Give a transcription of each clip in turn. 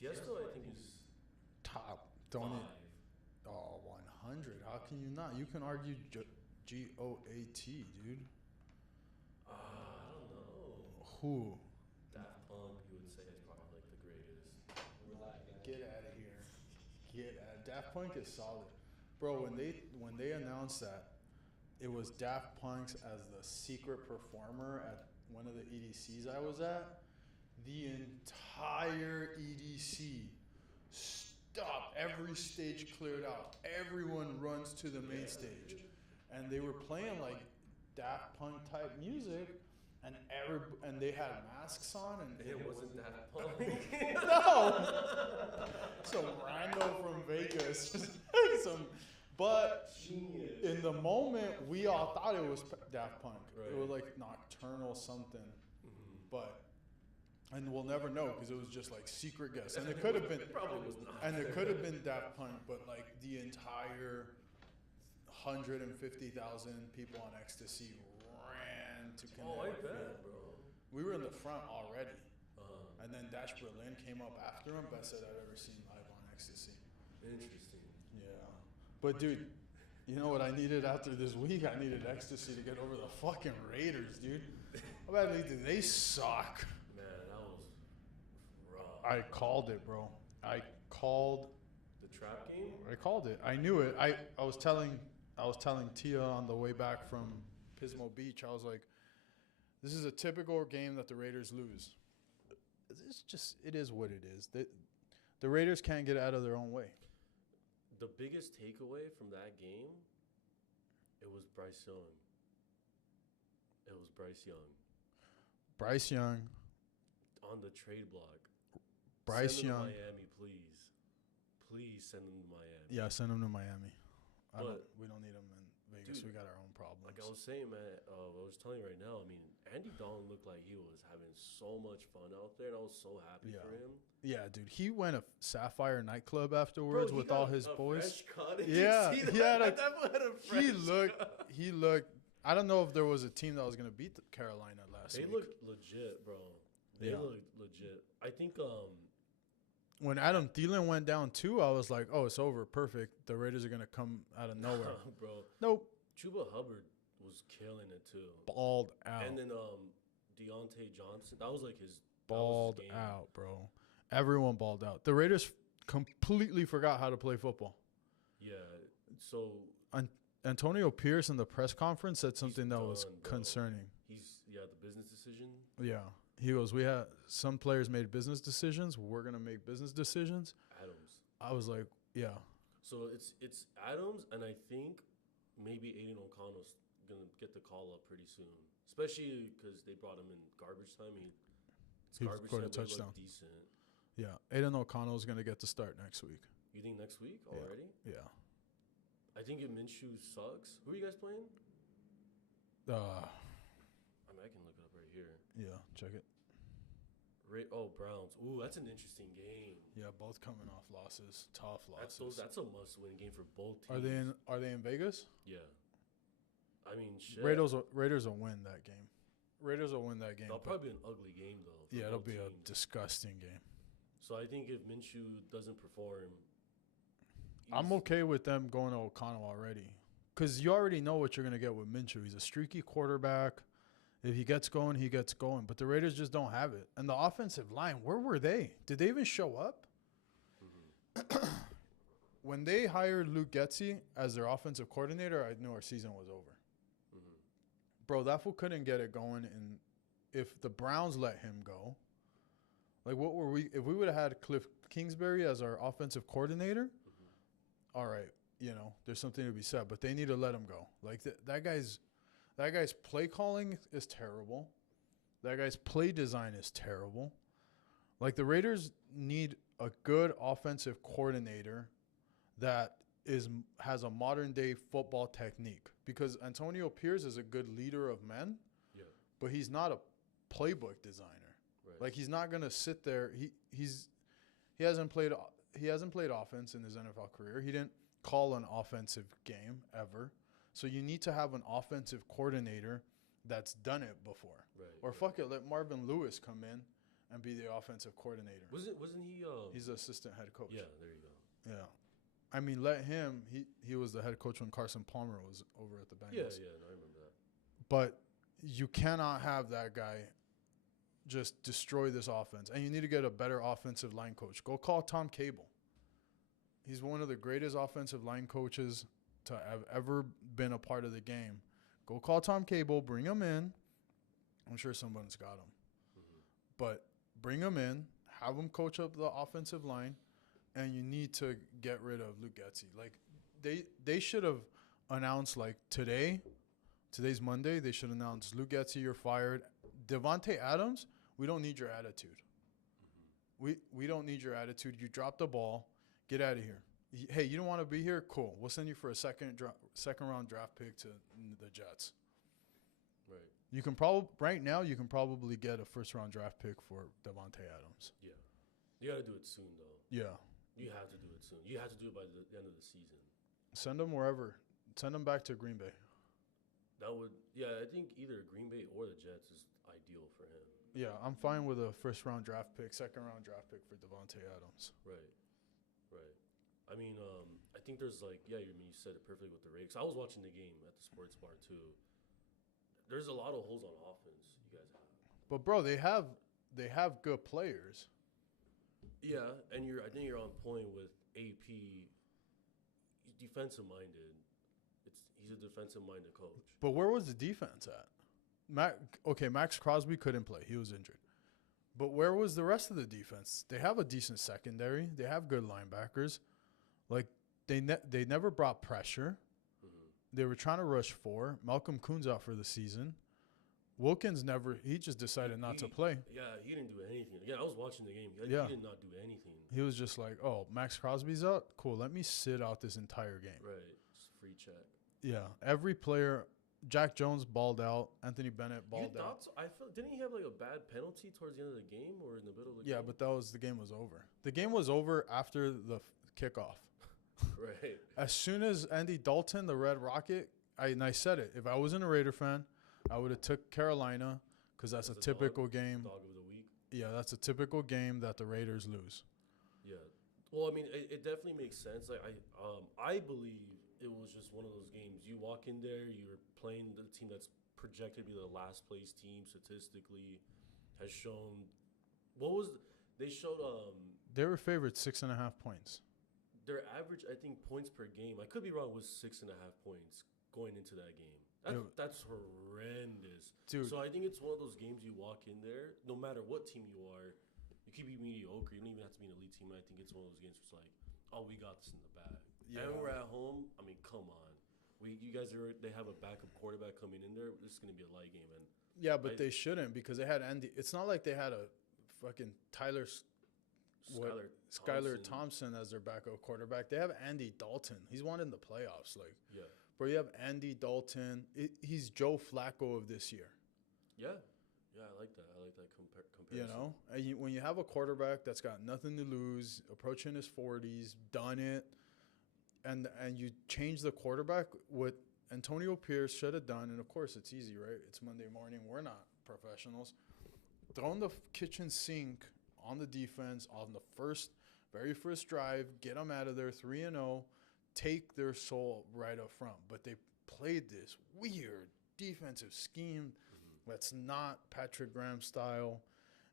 Tiesto, I think, is top. Don't five. it? Oh, 100. How can you not? You can argue GOAT, dude. I don't know. Who? Daft Punk, you would say, is probably like the greatest. Get out of here. Get out. Daft Punk is solid, bro. When they announced that it was Daft Punk's as the secret performer at one of the EDCs I was at, the entire EDC stopped. Every stage cleared out. Everyone runs to the main stage, and they were playing like Daft Punk type music. And they had masks on, and It wasn't Daft Punk. no, some rando from Vegas, but Genius. in the moment we all thought it was Daft Punk. Right. It was like Nocturnal something, but and we'll never know because it was just like secret guests, and it could have been It probably was not. and it could have been Daft Punk, but like the entire 150,000 people on ecstasy ran to Connecticut. Oh, I bet, bro. We were in the front already. Uh-huh. And then Dash Berlin came up after him. Best set I've ever seen live on ecstasy. Interesting. Yeah. But dude, you know what I needed after this week? I needed ecstasy to get over the fucking Raiders, dude. How badly did they suck? Man, that was rough. I called it, bro. I called The trap game? it. I knew it. I was telling Tia on the way back from Pismo Beach, I was like, this is a typical game that the Raiders lose. It is what it is. The Raiders can't get out of their own way. The biggest takeaway from that game, it was Bryce Young. It was Bryce Young. Bryce Young. On the trade block. Bryce send him Young. to Miami, please. Please send him to Miami. Yeah, send him to Miami. But- we don't need him in Vegas. Dude, We got our own problems. Like I was saying, man, I was telling you right now, I mean, Andy Dalton looked like he was having so much fun out there, and I was so happy Yeah. for him. Yeah, dude. He went to Sapphire nightclub afterwards Bro, he with all got his a boys. fresh cut. Did Yeah, you see he that? had a- That boy had a fresh He looked. I don't know if there was a team that was going to beat Carolina last They week. looked legit, bro. They Yeah. looked legit. I think When Adam Thielen went down 2, I was like, oh, it's over. Perfect. The Raiders are going to come out of nowhere. bro, Nope. Chuba Hubbard was killing it too. Balled out. And then Deontay Johnson, that was like his Balled that was his game. out, bro. Everyone balled out. The Raiders completely forgot how to play football. Yeah. So Antonio Pierce in the press conference said something that was done, bro. concerning. the business decision. Yeah. He goes, we had some players made business decisions. We're going to make business decisions. Adams. I was like, yeah. So it's Adams, and I think maybe Aiden O'Connell's gonna get the call up pretty soon, especially because they brought him in garbage time. He Garbage scored a time, but he touchdown. looked decent. Yeah. Aiden O'Connell's going to get the start next week. You think next week Yeah. already? Yeah. I think if Minshew sucks, who are you guys playing? I mean, I can look it up right here. Yeah. Check it. Browns. Ooh, that's an interesting game. Yeah. Both coming off losses. Tough losses. That's a must-win game for both teams. Are they in Vegas? Yeah. I mean, shit. Raiders will win that game. Raiders will win that game. That'll but- probably be an ugly game though. for Yeah, it'll both be a teams. disgusting game. So I think if Minshew doesn't perform, I'm okay with them going to O'Connell already. Because you already know what you're going to get with Minshew. He's a streaky quarterback. If he gets going, he gets going. But the Raiders just don't have it. And the offensive line, where were they? Did they even show up? When they hired Luke Getsy as their offensive coordinator, I knew our season was over. Bro, that fool couldn't get it going. And if the Browns let him go, like what were we? If we would have had Cliff Kingsbury as our offensive coordinator, all right, there's something to be said. But they need to let him go. Like that guy's play calling is terrible. That guy's play design is terrible. Like the Raiders need a good offensive coordinator that has a modern day football technique, because Antonio Pierce is a good leader of men, but he's not a playbook designer. Right. Like he's not gonna sit there. He hasn't played offense in his NFL career. He didn't call an offensive game ever. So you need to have an offensive coordinator that's done it before. Right, Or right. fuck it, let Marvin Lewis come in and be the offensive coordinator. Wasn't he? He's he's the assistant head coach. Yeah, there you go. Yeah. I mean, let him. He was the head coach when Carson Palmer was over at the Bengals. Yeah, no, I remember that. But you cannot have that guy just destroy this offense. And you need to get a better offensive line coach. Go call Tom Cable. He's one of the greatest offensive line coaches to have ever been a part of the game. Go call Tom Cable. Bring him in. I'm sure someone's got him. Mm-hmm. But bring him in. Have him coach up the offensive line. And you need to get rid of Luke Getsy. Like, they should have announced, like, today's Monday, they should announce, Luke Getsy, you're fired. Devontae Adams, we don't need your attitude. Mm-hmm. We don't need your attitude. You dropped the ball. Get out of here. Hey, you don't want to be here? Cool. We'll send you for a second-round draft pick to the Jets. Right. You can probably get a first-round draft pick for Devontae Adams. Yeah. You got to do it soon, though. Yeah. You have to do it soon. You have to do it by the end of the season. Send him wherever. Send him back to Green Bay. That would, yeah, I think either Green Bay or the Jets is ideal for him. Yeah, I'm fine with a first-round draft pick, second-round draft pick for Devontae Adams. Right. I mean, I think there's like, yeah, you said it perfectly with the Raiders. I was watching the game at the sports bar too. There's a lot of holes on offense you guys have. But bro, they have good players. Yeah, and I think you're on point with AP. He's defensive minded. He's a defensive minded coach. But where was the defense at? Max Crosby couldn't play. He was injured. But where was the rest of the defense? They have a decent secondary. They have good linebackers. Like, they never brought pressure. Mm-hmm. They were trying to rush 4. Malcolm Kuhn's out for the season. Wilkins he just decided not to play. Yeah, he didn't do anything. Yeah, I was watching the game. He did not do anything. He was just like, oh, Max Crosby's out? Cool, let me sit out this entire game. Right, just free check. Yeah, every player, Jack Jones balled out. Anthony Bennett balled out. So? Didn't he have like a bad penalty towards the end of the game or in the middle of the game? Yeah, but the game was over. The game was over after the kickoff. Right. As soon as Andy Dalton, the Red Rocket, I said it. If I wasn't a Raider fan, I would have took Carolina because that's a typical game. Dog of the week. Yeah, that's a typical game that the Raiders lose. Yeah. Well, I mean, it definitely makes sense. Like I believe it was just one of those games. You walk in there, you're playing the team that's projected to be the last place team statistically, has shown. They showed? They were favored 6.5 points. Their average, I think, points per game, I could be wrong, was 6.5 points going into that game. That's horrendous. Dude. So I think it's one of those games you walk in there, no matter what team you are, you could be mediocre. You don't even have to be an elite team. And I think it's one of those games where it's like, oh, we got this in the bag. Yeah. And we're at home. I mean, come on. They have a backup quarterback coming in there. This is going to be a light game. And yeah, but they shouldn't because they had Andy. It's not like they had a fucking Skylar Thompson as their backup quarterback. They have Andy Dalton. He's won in the playoffs. Like, yeah. Bro, you have Andy Dalton. He's Joe Flacco of this year. Yeah. Yeah, I like that. I like that comparison. You know? And when you have a quarterback that's got nothing to lose, approaching his 40s, done it, and you change the quarterback, what Antonio Pierce should have done, and of course it's easy, right? It's Monday morning. We're not professionals. Throw in the kitchen sink on the defense on the very first drive, get them out of there 3-0, take their soul right up front. But they played this weird defensive scheme that's not Patrick Graham style,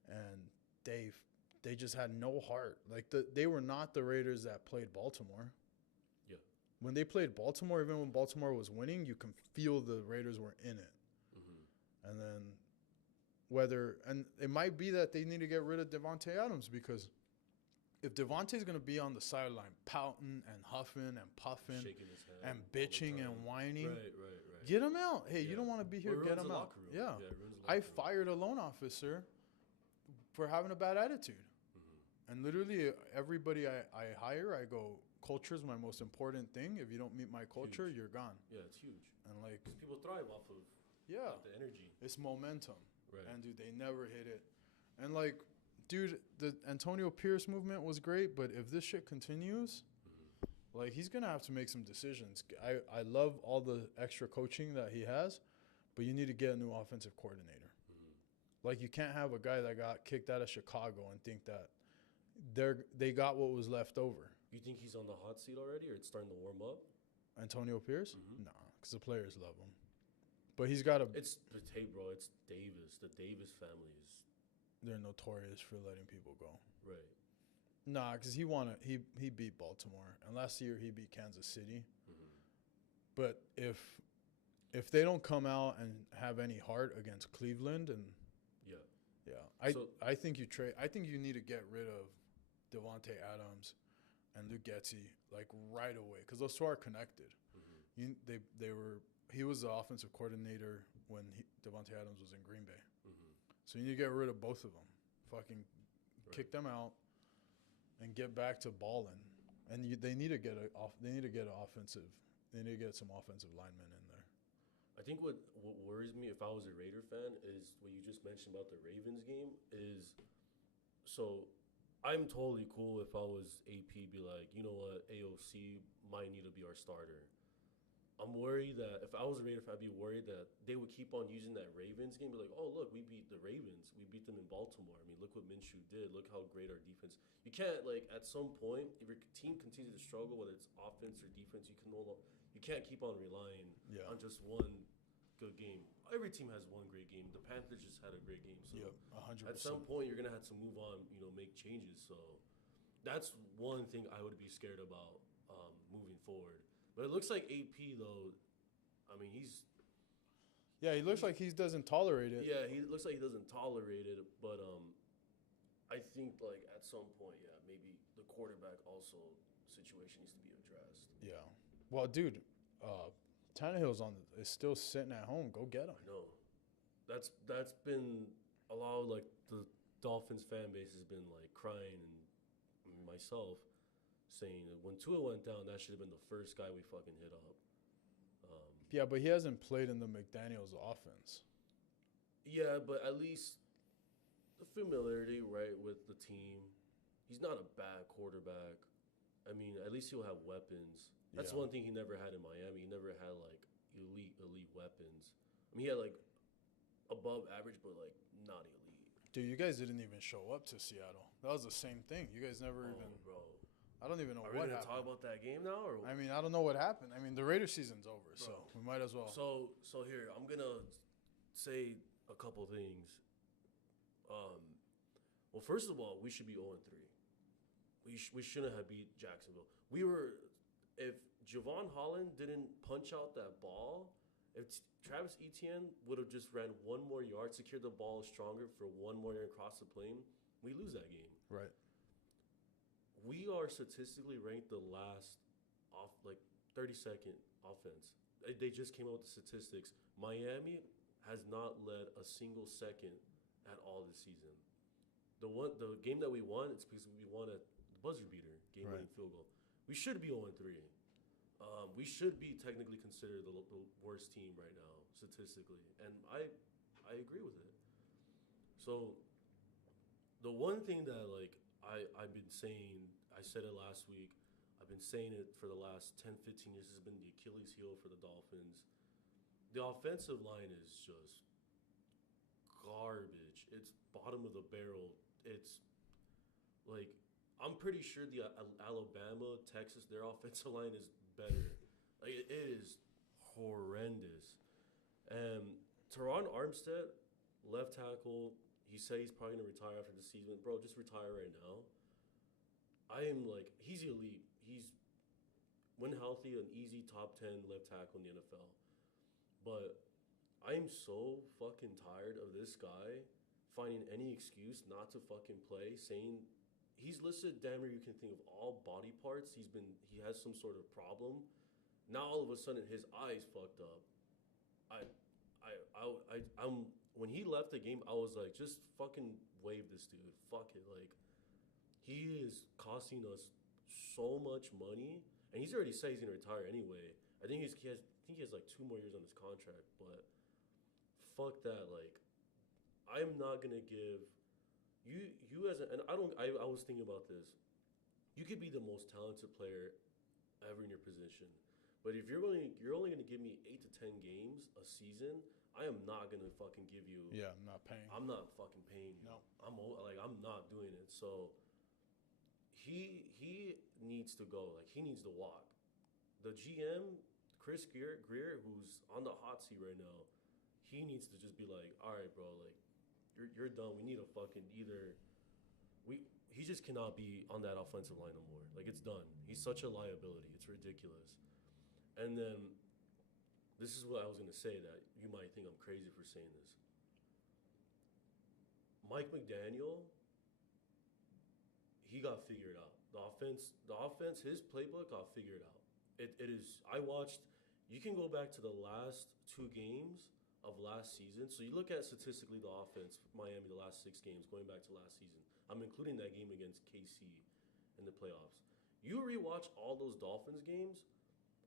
and they just had no heart. Like they were not the Raiders that played Baltimore. Yeah. When they played Baltimore, even when Baltimore was winning, you can feel the Raiders were in it. Mm-hmm. And then and it might be that they need to get rid of Devontae Adams because if Devontae's going to be on the sideline pouting and huffing and puffing and bitching and whining, right. Get him out. Hey, you don't want to be here, get him out. Yeah. I fired a loan officer for having a bad attitude. Mm-hmm. And literally everybody I hire, I go, culture is my most important thing. If you don't meet my culture, you're gone. Yeah, it's huge. And like people thrive off of the energy. It's momentum. Right. And, dude, they never hit it. And, like, dude, the Antonio Pierce movement was great, but if this shit continues, like, he's going to have to make some decisions. I love all the extra coaching that he has, but you need to get a new offensive coordinator. Mm-hmm. Like, you can't have a guy that got kicked out of Chicago and think that they got what was left over. You think he's on the hot seat already, or it's starting to warm up? Antonio Pierce? Nah, because the players love him. But he's got a. It's hey, bro. It's Davis. The Davis family is. They're notorious for letting people go. Right. Nah, because he beat Baltimore, and last year he beat Kansas City. But if they don't come out and have any heart against Cleveland, and I think you need to get rid of Devontae Adams and Luke Getsy like right away, because those two are connected. He was the offensive coordinator when Devontae Adams was in Green Bay, so you need to get rid of both of them. Fucking kick them out and get back to balling. And they need to get some offensive linemen in there. I think what worries me if I was a Raider fan is what you just mentioned about the Ravens game is, so I'm totally cool if I was AP, be like, you know what, AOC might need to be our starter. I'm worried that if I was a Raider fan, I'd be worried that they would keep on using that Ravens game, be like, oh, look, we beat the Ravens. We beat them in Baltimore. I mean, look what Minshew did. Look how great our defense. You can't, like, at some point, if your team continues to struggle, whether it's offense or defense, you can't keep on relying on just one good game. Every team has one great game. The Panthers just had a great game. So 100%. At some point, you're going to have to move on, make changes. So that's one thing I would be scared about moving forward. But it looks like AP, though, I mean, he looks like he doesn't tolerate it. Yeah, he looks like he doesn't tolerate it. But I think, like, at some point, maybe the quarterback also situation needs to be addressed. Yeah. Well, dude, Tannehill's is still sitting at home. Go get him. I know. That's been a lot of, like, the Dolphins fan base has been, like, crying, and myself saying that when Tua went down, that should have been the first guy we fucking hit up. Yeah, but he hasn't played in the McDaniels offense. Yeah, but at least the familiarity, right, with the team. He's not a bad quarterback. I mean, at least he'll have weapons. That's one thing he never had in Miami. He never had, like, elite weapons. I mean, he had, like, above average, but, like, not elite. Dude, you guys didn't even show up to Seattle. That was the same thing. You guys never even... Bro. I don't even know what happened. Are we going to happened. talk about that game now? Or? I mean, I don't know what happened. I mean, the Raiders season's over, so we might as well. So here, I'm going to say a couple things. Well, first of all, we should be 0-3. We shouldn't have beat Jacksonville. If Javon Holland didn't punch out that ball, if Travis Etienne would have just ran one more yard, secured the ball stronger for one more yard across the plane, we lose that game. Right. We are statistically ranked the last 32nd offense. They just came out with the statistics. Miami has not led a single second at all this season. The game that we won, it's because we won at the buzzer beater, game-winning field goal. We should be 0-3. We should be technically considered the worst team right now, statistically. And I agree with it. So the one thing that, like, I've been saying, I said it last week, I've been saying it for the last 10, 15 years, this has been the Achilles heel for the Dolphins. The offensive line is just garbage. It's bottom of the barrel. It's like, I'm pretty sure the Alabama, Texas, their offensive line is better. Like, it is horrendous. And Teron Armstead, left tackle, he said he's probably going to retire after the season. Bro, just retire right now. I am like, he's elite. He's, when healthy, an easy top 10 left tackle in the NFL. But I am so fucking tired of this guy finding any excuse not to fucking play, saying he's listed damn near you can think of all body parts. He has some sort of problem. Now all of a sudden his eyes fucked up. I'm when he left the game, I was like, just fucking waive this dude. Fuck it. Like, he is costing us so much money, and he's already said he's gonna retire anyway. I think he has like 2 more years on his contract, but fuck that. Like, I'm not gonna give you as a, and I was thinking about this. You could be the most talented player ever in your position, but if you're only gonna give me 8 to 10 games a season, I am not gonna fucking give you. Yeah, I'm not paying. I'm not fucking paying you. No, I'm not doing it. So he needs to go. Like, he needs to walk. The GM, Chris Greer, who's on the hot seat right now, he needs to just be like, all right, bro, like, you're done. We need a fucking either. He just cannot be on that offensive line no more. Like, it's done. He's such a liability. It's ridiculous. And then, this is what I was gonna say that you might think I'm crazy for saying this. Mike McDaniel, he got figured out. The offense, his playbook got figured out. It is. I watched. You can go back to the last 2 games of last season. So you look at statistically the offense, Miami, the last 6 games, going back to last season. I'm including that game against KC in the playoffs. You rewatch all those Dolphins games,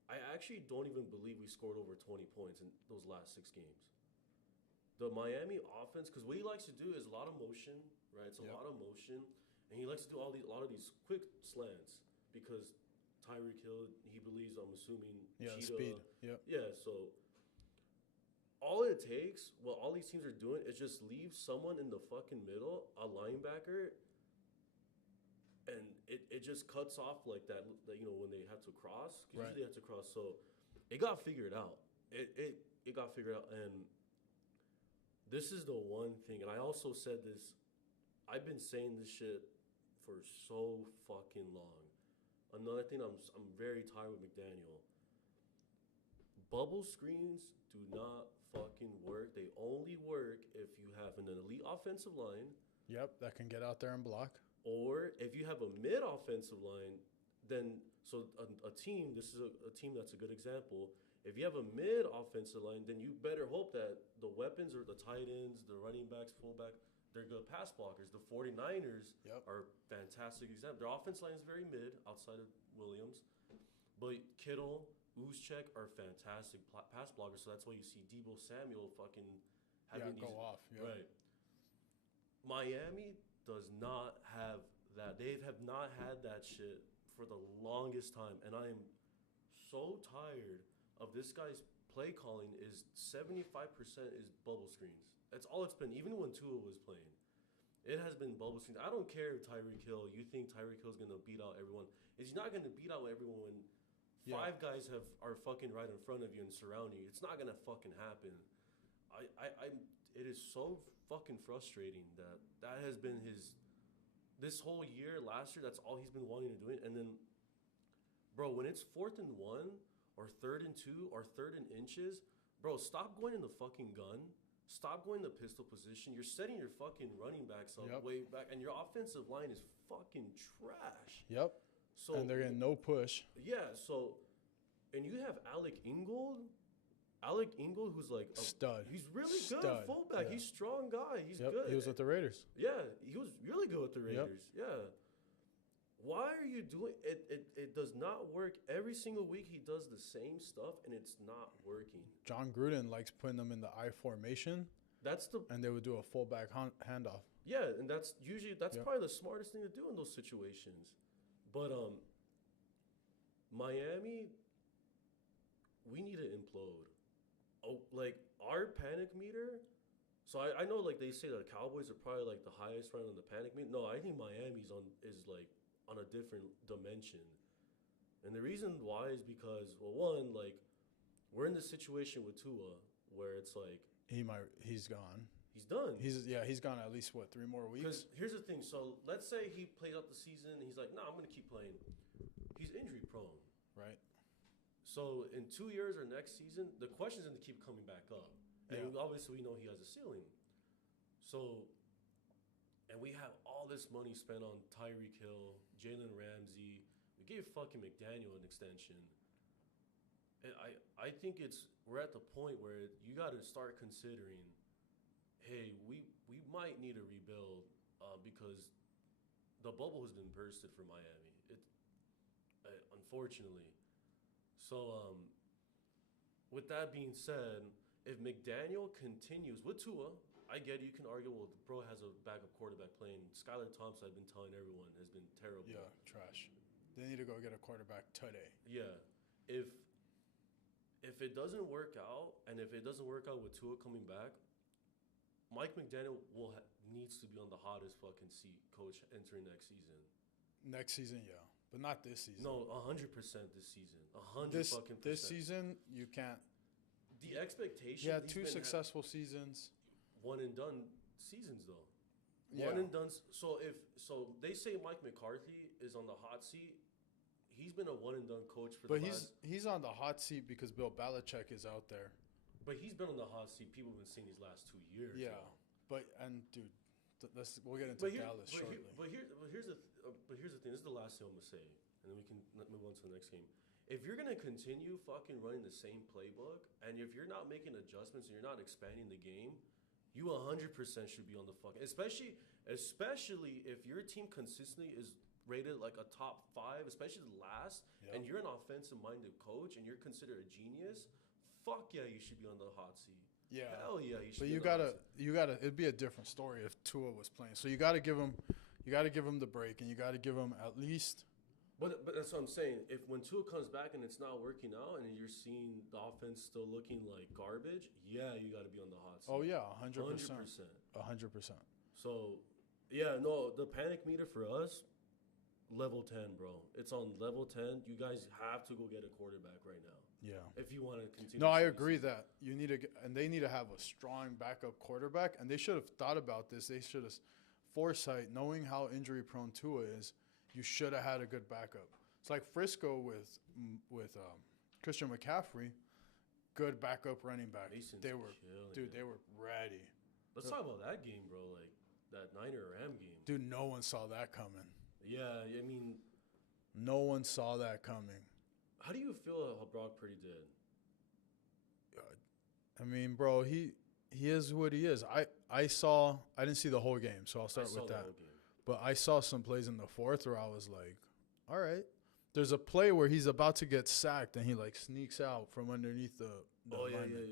I actually don't even believe we scored over 20 points in those last 6 games. The Miami offense, because what he likes to do is a lot of motion, right? It's a lot of motion, and he likes to do a lot of these quick slants because Tyreek Hill, he believes, I'm assuming, cheetah. Speed. Yeah, so all it takes, what all these teams are doing is just leave someone in the fucking middle, a linebacker, and it just cuts off like that, you know, when they have to cross. Because usually they have to cross. So it got figured out. It got figured out. And this is the one thing, and I also said this, I've been saying this shit for so fucking long. Another thing I'm very tired with McDaniel. Bubble screens do not fucking work. They only work if you have an elite offensive line. Yep, that can get out there and block. Or if you have a mid offensive line, then so a team. This is a team that's a good example. If you have a mid offensive line, then you better hope that the weapons or the tight ends, the running backs, fullback, they're good pass blockers. The 49ers are fantastic example. Their offense line is very mid outside of Williams, but Kittle, Juszczyk are fantastic pass blockers. So that's why you see Deebo Samuel fucking having go off. Yeah. Right. Miami does not have that. They have not had that shit for the longest time, and I am so tired of this guy's play calling. Is 75% is bubble screens. That's all it's been. Even when Tua was playing, it has been bubble screens. I don't care if Tyreek Hill. You think Tyreek Hill's gonna beat out everyone? He's not gonna beat out everyone when 5 guys are fucking right in front of you and surround you. It's not gonna fucking happen. It is so fucking frustrating that has been this whole year, last year, that's all he's been wanting to do. And then, bro, when it's 4th and 1 or 3rd and 2 or 3rd and inches, bro, stop going in the fucking gun. Stop going to pistol position. You're setting your fucking running backs up way back, and your offensive line is fucking trash. Yep. So, and they're getting no push. Yeah, so, and you have Alec Ingold, who's like a stud. He's really good at fullback. He's a strong guy. He's good. He was with the Raiders. Yeah, he was really good with the Raiders. Yeah. Why are you doing it? It does not work. Every single week he does the same stuff, and it's not working. John Gruden likes putting them in the I formation. And they would do a fullback handoff. Yeah, and that's probably the smartest thing to do in those situations. But Miami, we need to implode. Oh, like our panic meter. So I know, like, they say that the Cowboys are probably like the highest right on the panic meter. No, I think Miami's is like on a different dimension. And the reason why is because, well, one, like, we're in this situation with Tua where it's like he's gone. He's done. He's gone at least 3 more weeks. Because here's the thing. So let's say he plays out the season and he's like, "No, I'm going to keep playing." He's injury prone. Right. So in 2 years or next season, the question's going to keep coming back up. And obviously we know he has a ceiling. So, and we have all this money spent on Tyreek Hill, Jalen Ramsey. We gave fucking McDaniel an extension. And I think we're at the point where you got to start considering, hey, we might need to rebuild because the bubble has been bursted for Miami. Unfortunately. So, with that being said, if McDaniel continues with Tua, I get it. You can argue, well, the bro has a backup quarterback playing. Skylar Thompson, I've been telling everyone, has been terrible. Yeah, trash. They need to go get a quarterback today. Yeah. If it doesn't work out, and if it doesn't work out with Tua coming back, Mike McDaniel needs to be on the hottest fucking seat, coach, entering next season. Next season, yeah, but not this season. No, 100% this season. 100 fucking percent. This season, you can't. The expectation. Yeah, 2 successful seasons. One and done seasons though. Yeah. One and done. So they say Mike McCarthy is on the hot seat. He's been a one and done coach for. But he's on the hot seat because Bill Belichick is out there. But he's been on the hot seat. People have been saying these last 2 years. Yeah, though. Dude, we'll get into Dallas shortly. But here's the thing. This is the last thing I'm gonna say, and then we can move on to the next game. If you're gonna continue fucking running the same playbook, and if you're not making adjustments and you're not expanding the game, you 100% should be on the fucking. Especially if your team consistently is rated like a top 5, especially the last, and you're an offensive-minded coach and you're considered a genius. Fuck yeah, you should be on the hot seat. Yeah, hell yeah, you should. But you gotta. It'd be a different story if Tua was playing. So you gotta give him the break, and you gotta give him at least. But that's what I'm saying. If when Tua comes back and it's not working out, and you're seeing the offense still looking like garbage, yeah, you got to be on the hot seat. Oh yeah, 100%. 100%. So, yeah, no, the panic meter for us, level 10, bro. It's on level 10. You guys have to go get a quarterback right now. Yeah. If you want to continue. No, I agree that you need to, and they need to have a strong backup quarterback. And they should have thought about this. They should have foresight, knowing how injury prone Tua is. You should have had a good backup. It's like Frisco with Christian McCaffrey, good backup running back. They were ready. Let's talk about that game, bro. Like that Niner Ram game. Dude, no one saw that coming. Yeah, I mean, no one saw that coming. How do you feel how Brock Purdy did? I mean, bro, he is what he is. I didn't see the whole game, so I'll start with that. But I saw some plays in the fourth where I was like, all right. There's a play where he's about to get sacked and he like sneaks out from underneath the lineman.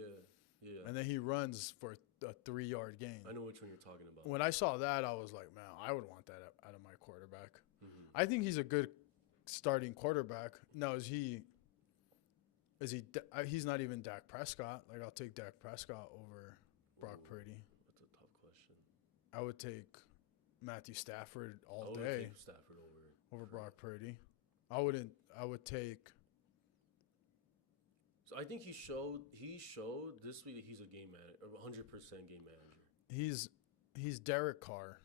Yeah. And then he runs for a 3-yard gain. I know which one you're talking about. When I saw that, I was like, man, I would want that out of my quarterback. Mm-hmm. I think he's a good starting quarterback. No, he's not even Dak Prescott. Like, I'll take Dak Prescott over Brock Purdy. That's a tough question. I would take Matthew Stafford all day. I would take Stafford over Brock Purdy. I would take. So I think he showed this week that he's a game manager, 100% game manager. He's Derek Carr.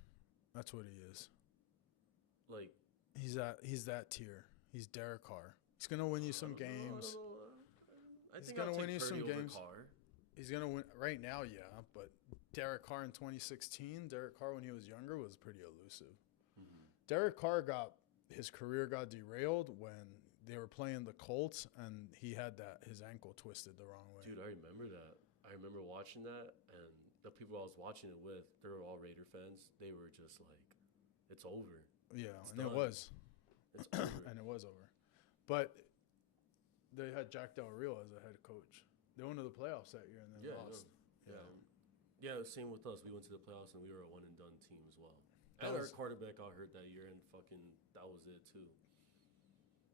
That's what he is. Like he's that tier. He's Derek Carr. He's gonna win you some games. He's gonna win you some games. He's gonna win right now, yeah. But Derek Carr in 2016, Derek Carr when he was younger was pretty elusive. Mm-hmm. Derek Carr his career got derailed when they were playing the Colts and he had his ankle twisted the wrong way. Dude, I remember that. I remember watching that, and the people I was watching it with, they were all Raider fans. They were just like, it's over. Yeah, it was. It's over. And it was over. But they had Jack Del Rio as a head coach. They went to the playoffs that year and then lost. Yeah, same with us. We went to the playoffs and we were a one-and-done team as well. And our quarterback got hurt that year, and fucking that was it too.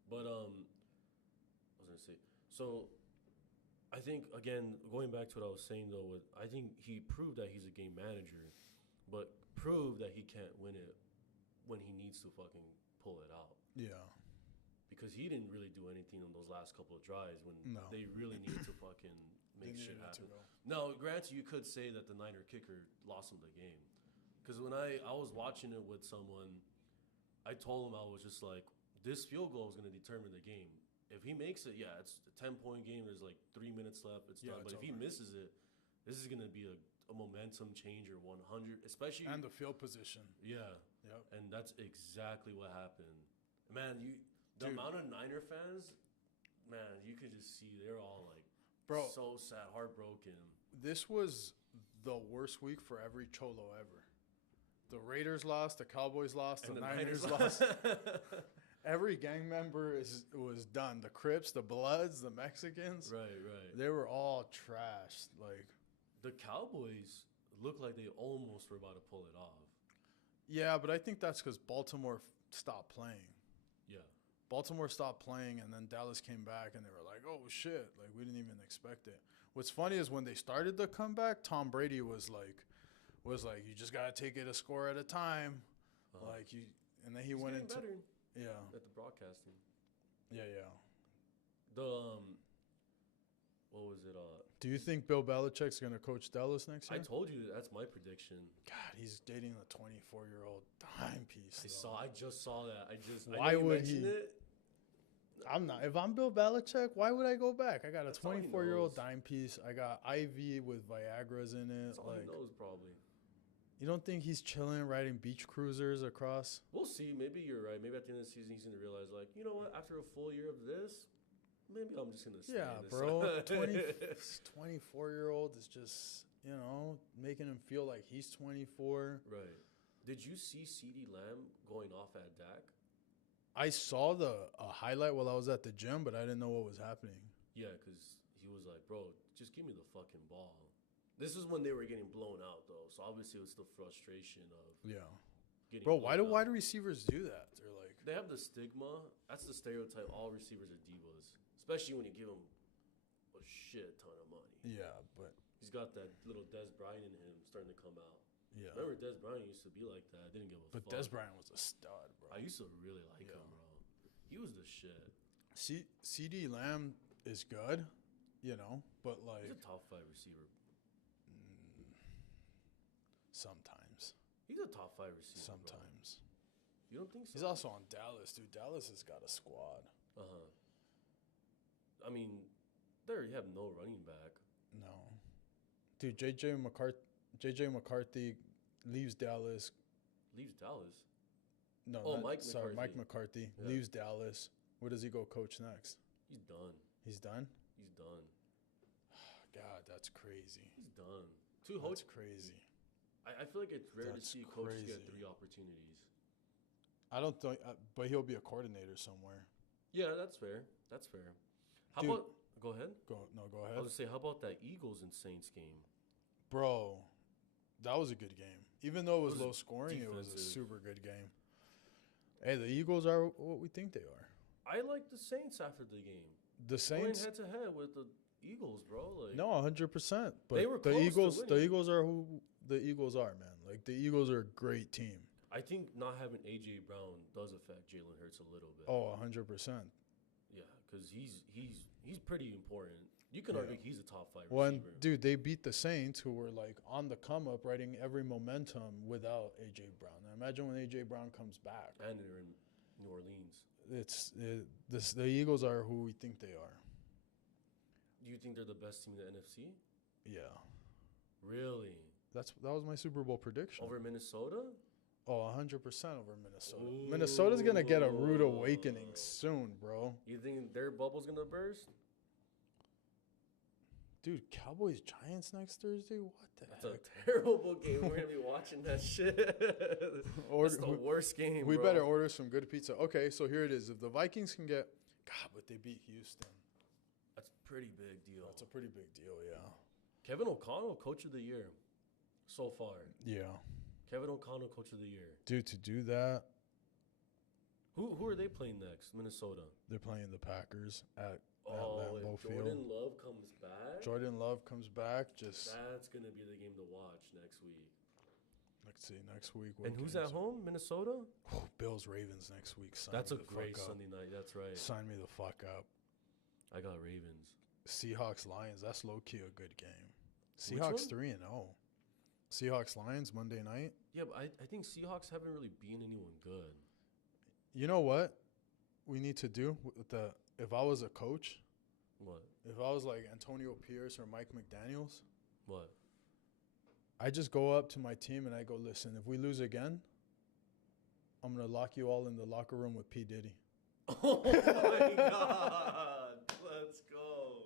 But I was gonna say, so I think again going back to what I was saying though, I think he proved that he's a game manager, but proved that he can't win it when he needs to fucking pull it out. Yeah. Because he didn't really do anything on those last couple of drives when they really needed to fucking make shit happen. Now, granted, you could say that the Niner kicker lost him the game. Because when I was watching it with someone, I told him I was just like, this field goal is going to determine the game. If he makes it, it's a 10-point game. There's like 3 minutes left. It's done. But if he misses it, this is going to be a momentum changer, 100, especially. And the field position. Yeah. Yep. And that's exactly what happened. Man, the amount of Niner fans, man, you could just see they're all like, so sad, heartbroken. This was the worst week for every Cholo ever. The Raiders lost, the Cowboys lost, the Niners lost. Every gang member was done. The Crips, the Bloods, the Mexicans. Right. They were all trashed. Like the Cowboys looked like they almost were about to pull it off. Yeah, but I think that's because Baltimore stopped playing. Yeah. Baltimore stopped playing, and then Dallas came back, and they were like, oh, shit. Like, we didn't even expect it. What's funny is when they started the comeback, Tom Brady was like, you just got to take it a score at a time. And then he went into better. Yeah. At the broadcasting. Yeah. The what was it? Do you think Bill Belichick's gonna coach Dallas next I year? told you that's my prediction. God, he's dating a 24-year-old timepiece. I just saw that. Why I know you would mentioned he? It. I'm not. If I'm Bill Belichick, why would I go back? I got a That's all he 24-year-old knows. dime piece. I got IV with Viagra's in it. That's all he knows, probably. You don't think he's chilling, riding beach cruisers across? We'll see. Maybe you're right. Maybe at the end of the season, he's gonna realize, like, you know what? After a full year of this, maybe I'm just gonna stay. Yeah, in this. bro. 24-year-old is just, making him feel like he's 24. Right. Did you see CeeDee Lamb going off at Dak? I saw the highlight while I was at the gym, but I didn't know what was happening. Yeah, because he was like, bro, just give me the fucking ball. This is when they were getting blown out, though. So obviously it was the frustration of getting Bro, why do blown out. wide receivers do that? They're like, They have the stigma. That's the stereotype. All receivers are divas, especially when you give them a shit ton of money. yeah, but He's got that little Des Bryant in him starting to come out. yeah. Remember, Des Bryant used to be like that. Didn't give a But fuck. Des Bryant was a stud, bro. I used to really like him, bro. He was the shit. CD Lamb is good, but like He's a top 5 receiver. sometimes. He's a top 5 receiver. Sometimes. Bro. You don't think so? He's also on Dallas, dude. Dallas has got a squad. I mean, there you have no running back. No. Dude, JJ McCarthy leaves Dallas. Leaves Dallas. No, Mike Mike McCarthy Yeah. leaves Dallas. Where does he go coach next? He's done. He's done? He's done. God, that's crazy. He's done. That's crazy. I feel like it's rare That's to see coaches get crazy. 3 opportunities. I don't think, but he'll be a coordinator somewhere. Yeah, that's fair. That's fair. How Dude. about? Go ahead. Go I ahead. was gonna say, how about that Eagles and Saints game? Bro, that was a good game. Even though it was It was low scoring, it was a defensive. super good game. Hey, the Eagles are what we think they are. I like the Saints after the game. The Saints, Going head to head with the Eagles, bro. Like, no, 100%. But They were the close to Eagles, the winning. Eagles are who the Eagles are, man. Like the Eagles are a great team. I think not having AJ Brown does affect Jalen Hurts a little bit. Oh, 100%. Yeah, because he's pretty important. You can Yeah. argue he's a top 5 Well, receiver. and, dude, they beat the Saints, who were like on the come up, riding every momentum without AJ Brown. Now imagine when AJ Brown comes back. And they're in New Orleans. The Eagles are who we think they are. Do you think they're the best team in the NFC? Yeah, Really? that was my Super Bowl prediction. Over Minnesota? Oh, 100% over Minnesota. Minnesota's gonna get a rude awakening soon, bro. You think their bubble's gonna burst? Dude, Cowboys Giants next Thursday. What the That's heck? a terrible game. We're gonna be watching that shit. That's the worst game. We bro. better order some good pizza. Okay, so here it is. If the Vikings can get, God, but they beat Houston. That's a pretty big deal. That's a pretty big deal, yeah. Kevin O'Connell, Coach of the Year, so far. Yeah, Kevin O'Connell, Coach of the Year. dude, to do that, Who are they playing next? Minnesota. they're playing the Packers at Oh, Lambeau if Field. Jordan Love comes back, Jordan Love comes back. Just that's gonna be the game to watch next week. let's see next week. what And who's games at home? Minnesota. are- Bills Ravens next week. Sign That's me a the great fuck up. Sunday night. That's right. Sign me the fuck up. I got Ravens. Seahawks Lions. That's low key a good game. Which Seahawks one? – 3-0. Seahawks Lions Monday night. Yeah, but I think Seahawks haven't really beaten anyone good. You know what we need to do with the? If I was a coach, What? if I was like Antonio Pierce or Mike McDaniels, What? I just go up to my team and I go, listen, if we lose again, I'm gonna lock you all in the locker room with P Diddy. Oh my God! Let's go.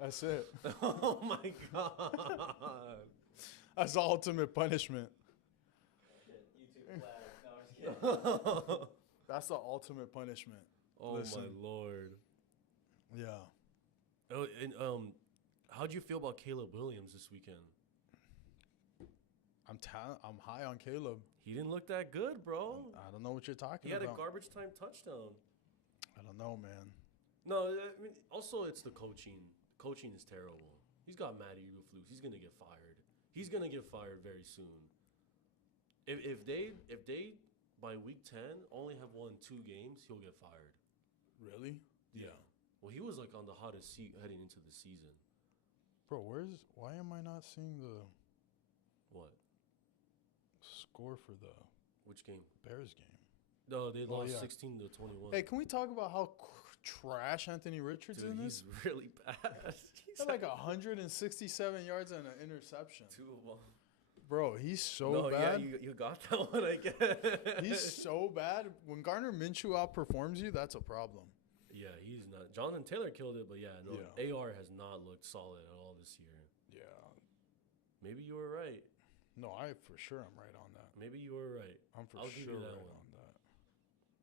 That's it. Oh my God! That's the ultimate punishment. YouTube flag. No, I'm just kidding. That's the ultimate punishment. Oh Listen. my Lord! Yeah. Oh, and how'd you feel about Caleb Williams this weekend? I'm high on Caleb. He didn't look that good, bro. I don't know what you're talking He had a about. garbage time touchdown. I don't know, man. No, I mean, also it's the coaching. Coaching is terrible. He's got Matty Eberflus. He's gonna get fired. He's gonna get fired very soon. If they by week 10 only have won 2 games, he'll get fired. Really? Yeah. Well, he was like on the hottest seat heading into the season. Bro, why am I not seeing the What? score for the Which game? Bears game? No, they lost yeah. 16-21. Hey, can we talk about how trash Anthony Richardson Dude, is? he's really bad. He had like 167 yards and an interception. 2 of them. Bro, he's so Yeah, bad. you got that one, I guess. He's so bad. When Gardner Minshew outperforms you, that's a problem. Yeah, he's not. Jonathan Taylor killed it, but yeah, no, Yeah. AR has not looked solid at all this year. Yeah. Maybe you were right. No, I for sure I'm right on that. Maybe you were right. I'm for I'll give sure you that right one. on that.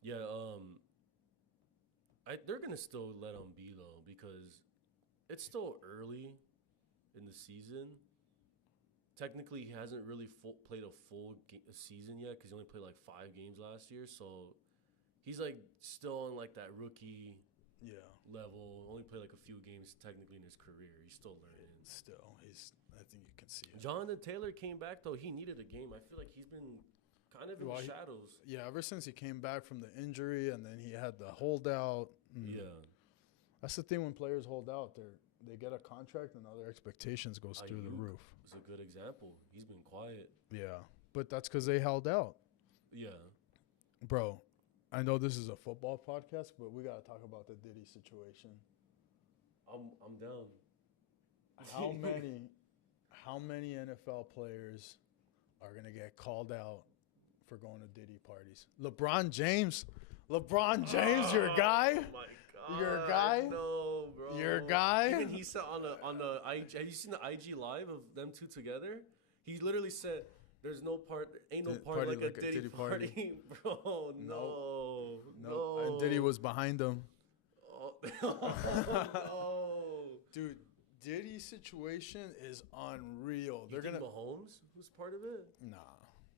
Yeah, they're gonna still let him be though because it's still early in the season. Technically, he hasn't really played a full season yet because he only played like 5 games last year. So he's like still on like that rookie level. Only played like a few games technically in his career. He's still learning. Still, I think you can see it. Jonathan Taylor came back though. He needed a game. I feel like he's been kind of in the shadows. Yeah, ever since he came back from the injury and then he had the holdout. Yeah. That's the thing when players hold out. They get a contract and now their expectations goes through the roof. It's a good example. He's been quiet. Yeah, but that's because they held out. Yeah. Bro, I know this is a football podcast, but we got to talk about the Diddy situation. I'm down. How many NFL players are going to get called out for going to Diddy parties? LeBron James, your guy? Oh my God. Your guy? No, bro. Your guy? Even he said on the IG, have you seen the IG live of them two together? He literally said, "There's no ain't no party like a Diddy party." Bro, no. And Diddy was behind him. Oh, no. Dude, Diddy's situation is unreal. They're gonna Mahomes, who's part of it? Nah.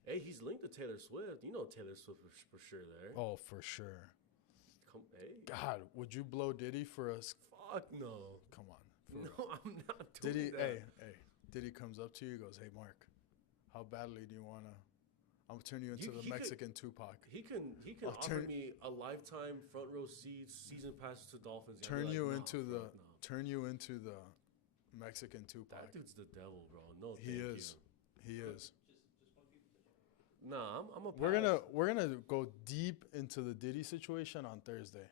Hey, he's linked to Taylor Swift. You know Taylor Swift for sure there. Oh, for sure. Hey. God, would you blow Diddy for us? Fuck no. Come on. No, I'm not doing Diddy, that. hey. Diddy comes up to you, goes, "Hey, Mark, how badly do you want to? I'm gonna turn you into the Mexican Tupac." He can offer me a lifetime front row seats, season passes to Dolphins. Turn you into the Mexican Tupac. That dude's the devil, bro. No, he is. He is. Nah, I'm a. We're gonna go deep into the Diddy situation on Thursday.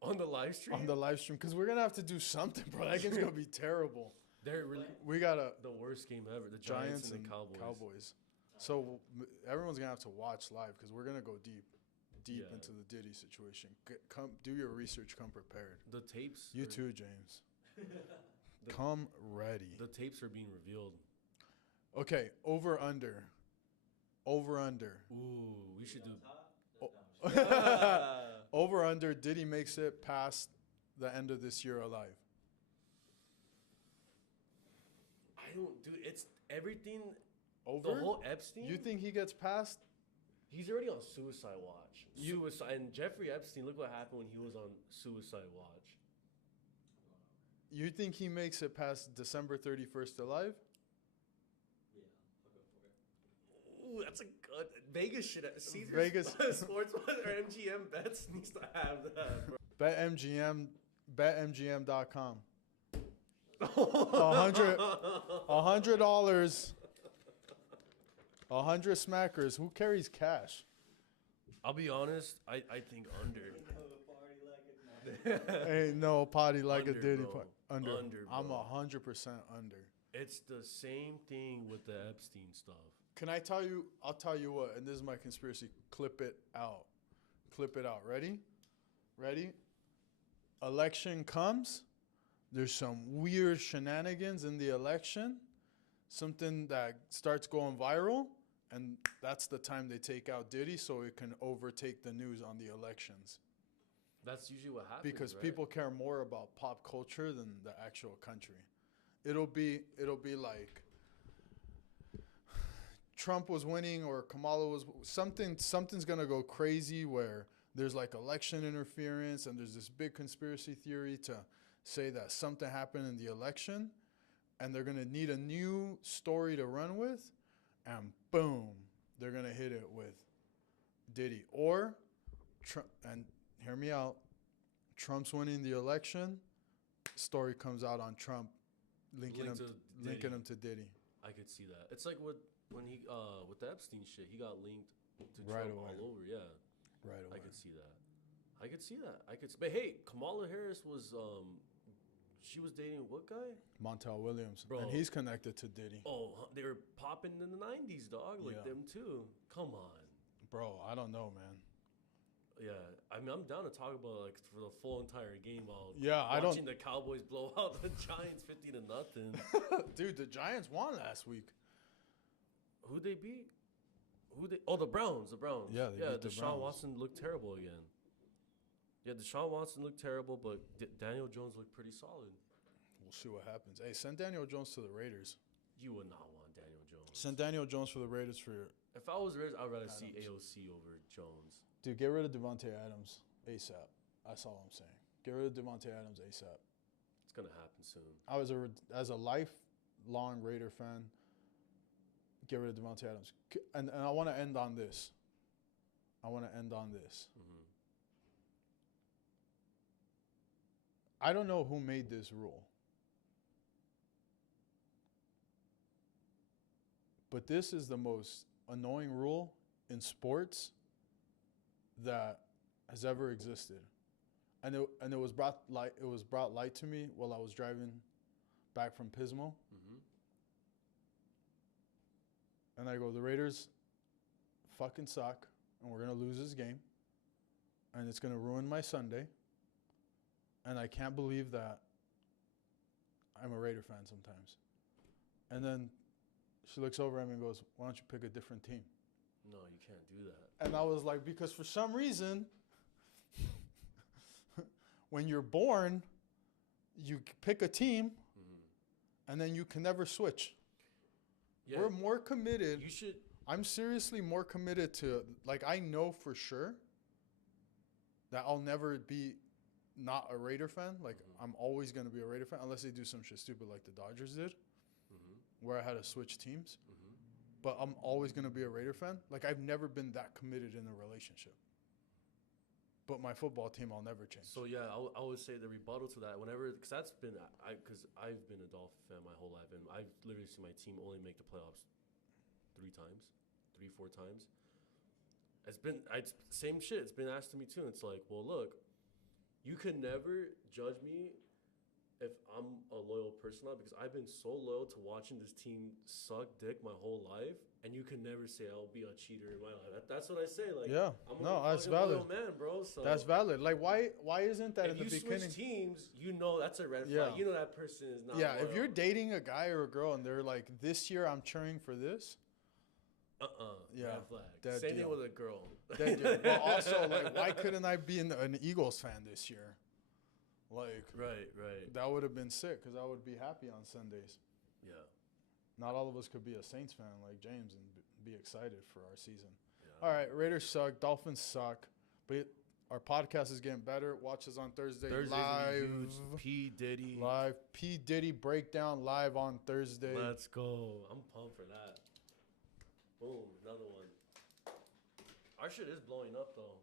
On the live stream. On the live stream, because we're gonna have to do something, bro. That game's gonna be terrible. They're really. We got the worst game ever. The Giants and the Cowboys. So everyone's gonna have to watch live because we're gonna go deep into the Diddy situation. Come do your research. Come prepared. The tapes. You too, James. Come ready. The tapes are being revealed. Okay, over under. Ooh, we should do. Over under. Diddy makes it past the end of this year alive. I don't do it's everything. Over? The whole Epstein. You think he gets past? He's already on suicide watch. And Jeffrey Epstein. Look what happened when he was on suicide watch. You think he makes it past December 31st alive? Ooh, that's a good Vegas shit. Vegas Sports or MGM bets needs to have that, bro. BetMGM.com. $100. 100 smackers. Who carries cash? I'll be honest. I think under. Ain't no party like Under, a Diddy bro. party. Under. I'm bro. 100% under. It's the same thing with the Epstein stuff. Can I tell you? I'll tell you what, and this is my conspiracy. Clip it out. Ready? Election comes. There's some weird shenanigans in the election. Something that starts going viral. And that's the time they take out Diddy so it can overtake the news on the elections. That's usually what happens. Because right? people care more about pop culture than the actual country. It'll be like Trump was winning or Kamala was something's gonna go crazy where there's like election interference and there's this big conspiracy theory to say that something happened in the election, and they're gonna need a new story to run with, and boom, they're gonna hit it with Diddy. Or, and hear me out, Trump's winning the election. Story comes out on Trump linking him to Diddy. I could see that. It's like when he with the Epstein shit, he got linked to Right Trump away. all over. Yeah, Right away. I could see that. But hey, Kamala Harris was she was dating what guy? Montel Williams. Bro. And he's connected to Diddy. Oh, they were popping in the 90s, dog. Like Yeah. them too. Come on. Bro, I don't know, man. Yeah, I mean, I'm down to talk about like for the full entire game while I don't. watching the Cowboys blow out the Giants 50-0. Dude, the Giants won last week. Who they beat? Oh, the Browns. Yeah, they beat the Deshaun Browns. Watson looked terrible again. Yeah, Deshaun Watson looked terrible, but Daniel Jones looked pretty solid. We'll see what happens. Hey, send Daniel Jones to the Raiders. You would not want Daniel Jones. Send Daniel Jones for the Raiders for. If I was Raiders, I'd rather Adams. see AOC over Jones. Dude, get rid of Devontae Adams ASAP. That's all I'm saying. Get rid of Devontae Adams ASAP. It's gonna happen soon. I was as a lifelong Raider fan. Get rid of Devontae Adams, and I want to end on this. Mm-hmm. I don't know who made this rule, but this is the most annoying rule in sports that has ever existed, and it was brought light to me while I was driving back from Pismo, Mm-hmm. and I go, the Raiders fucking suck, and we're gonna lose this game, and it's gonna ruin my Sunday, and I can't believe that I'm a Raider fan sometimes. And then she looks over at me and goes, why don't you pick a different team? No, you can't do that. And I was like, because for some reason, when you're born, you pick a team, Mm-hmm. and then you can never switch. Yeah, We're more committed. you should. I'm seriously more committed to, like, I know for sure that I'll never be not a Raider fan. Like, Mhm. I'm always going to be a Raider fan unless they do some shit stupid like the Dodgers did, Mm-hmm. where I had to switch teams. Mm-hmm. But I'm always going to be a Raider fan. Like, I've never been that committed in a relationship. But my football team, I'll never change. So yeah, I would say the rebuttal to that, whenever, because that's been, because I've been a Dolphin fan my whole life, and I've literally seen my team only make the playoffs 4 times. It's same shit. It's been asked to me too. And it's like, well, look, you can never judge me if I'm a loyal person now, because I've been so loyal to watching this team suck dick my whole life, and you can never say I'll be a cheater in my life. That's what I say. Like, Yeah. I'm No, a that's fucking valid. loyal man, bro. So That's valid. Like, why isn't that if in the you beginning? switch teams, you know that's a red flag. Yeah. You know that person is not. Yeah, loyal. if you're dating a guy or a girl and they're like, this year I'm cheering for this, Yeah, red flag. dead Same deal. thing with a girl. then but also, like, why couldn't I be an Eagles fan this year? Like, Right. that would have been sick because I would be happy on Sundays. Yeah. Not all of us could be a Saints fan like James and be excited for our season. Yeah. All right, Raiders suck, Dolphins suck, but our podcast is getting better. Watch us on Thursday Thursday's gonna be live. huge. P Diddy. Live. P. Diddy breakdown live on Thursday. Let's go. I'm pumped for that. Boom, another one. Our shit is blowing up though.